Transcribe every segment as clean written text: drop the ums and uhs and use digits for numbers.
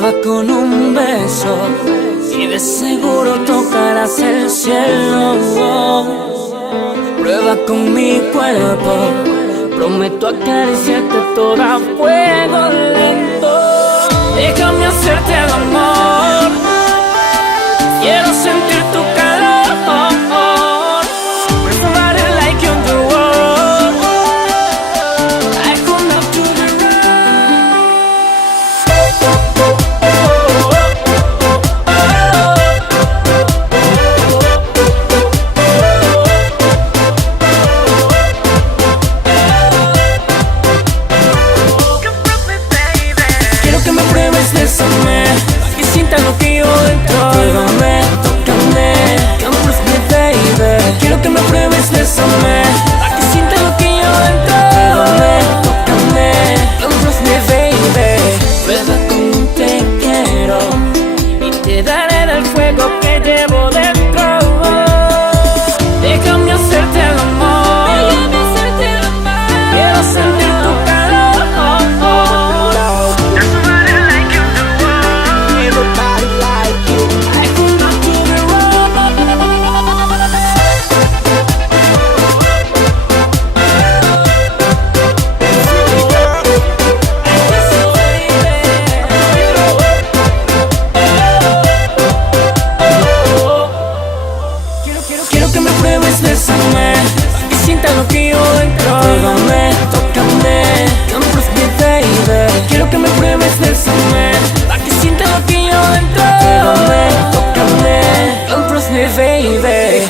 Prueba con un beso y de seguro tocarás el cielo. Prueba con mi cuerpo, prometo acariciarte toda a fuego lento. Déjame hacerte el amor, quiero sentir tu calor. Breathe somebody like you do. I come up to the quiero que me pruebes, bésame, pa' que sientas lo que yo dentro. Pruébame, tócame, come with me, baby. Quiero que me pruebes, bésame, pa' que sientas lo que yo dentro. Pruébame, tócame, come with me, baby. Prueba con un te quiero y te daré del fuego que llevo dentro. Déjame hacerte el amor, quiero sentir tu calor. Quiero que me pruebes, bésame, pa' que sientas lo que yo dentro. Pruébame, tócame, come with me, baby. Quiero que me pruebes, bésame, pa' que sientas lo que yo dentro. Pruébame, tócame, come with me, baby.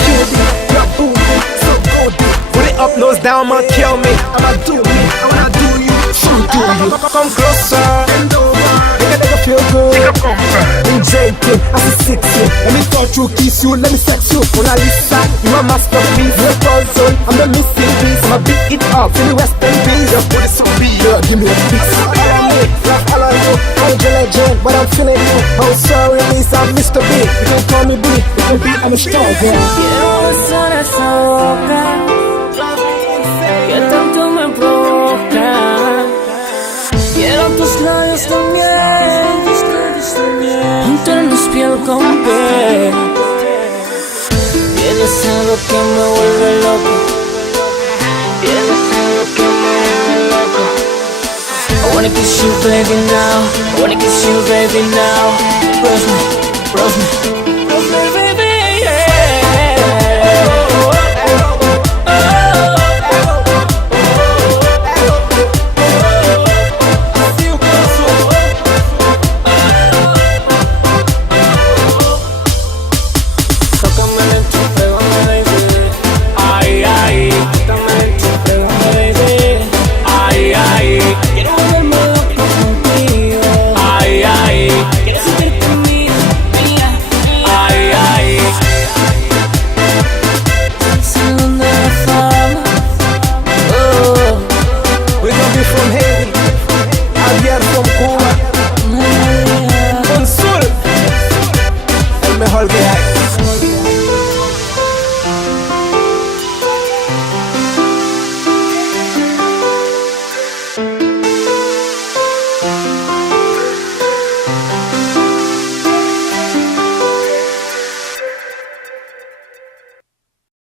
Put it up, nose down, I'ma kill me. I'ma do me, I wanna do you. So do you. Come closer, bend over. Make a feel good. Take a comfort. I'm drinking, I see 60. Let me touch you, kiss you, let me sex you. Mona Lisa, you a masterpiece. You're a puzzle, I'm the missing piece. I'ma beat it up, feel the Western beat. Your booty so big, yeah, give me a piece. All I know, I'm the legend, but I'm feeling you. Oh, sorry, Lisa, I'm Mr. B. You can call me B, you can be, I'm a strong girl. Quiero besar esa boca que tanto me provoca. Quiero tus labios también, juntarnos piel con piel. Tienes algo que me vuelve loco, tienes algo que me vuelve loco. I wanna kiss you, baby, now. I wanna kiss you, baby, now. Rose me,